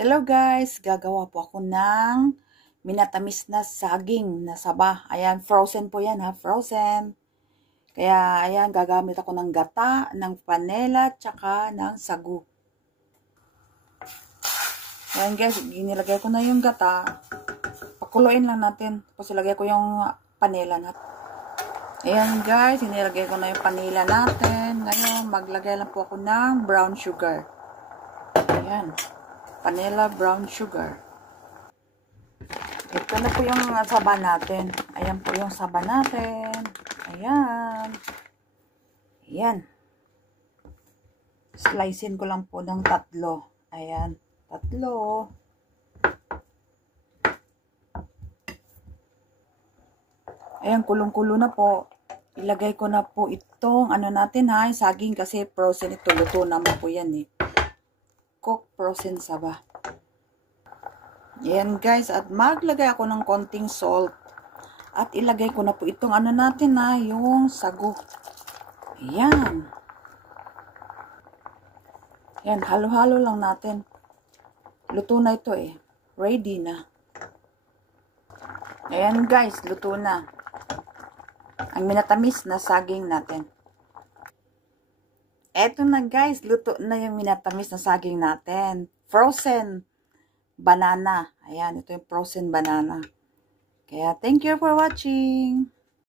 Hello guys, gagawa po ako ng minatamis na saging na saba. Ayan, frozen po yan ha, frozen. Kaya ayan, gagamit ako ng gata, ng panela, tsaka ng sagu. Ayan guys, ginilagay ko na yung gata. Pakuluin lang natin. Tapos ilagay ko yung panela natin. Ayan guys, inilagay ko na yung panela natin. Ngayon, maglagay lang po ako ng brown sugar. Ayan. Vanilla brown sugar. Ito na po yung saba natin. Ayan po yung saba natin. Ayan. Ayan. Slicein ko lang po ng 3. Ayan. 3. Ayan, kulong-kulo na po. Ilagay ko na po itong ano natin ha, saging kasi frozen ito. Luto naman po yan eh. Cook frozen saba. Ayan guys, at maglagay ako ng konting salt. At ilagay ko na po itong ano natin na yung sagu. Ayan. Ayan, halo-halo lang natin. Luto na ito eh. Ready na. Ayan guys, luto na. Ang minatamis na saging natin. Eto na guys, luto na yung minatamis na saging natin. Frozen banana. Ayan, ito yung frozen banana. Kaya thank you for watching.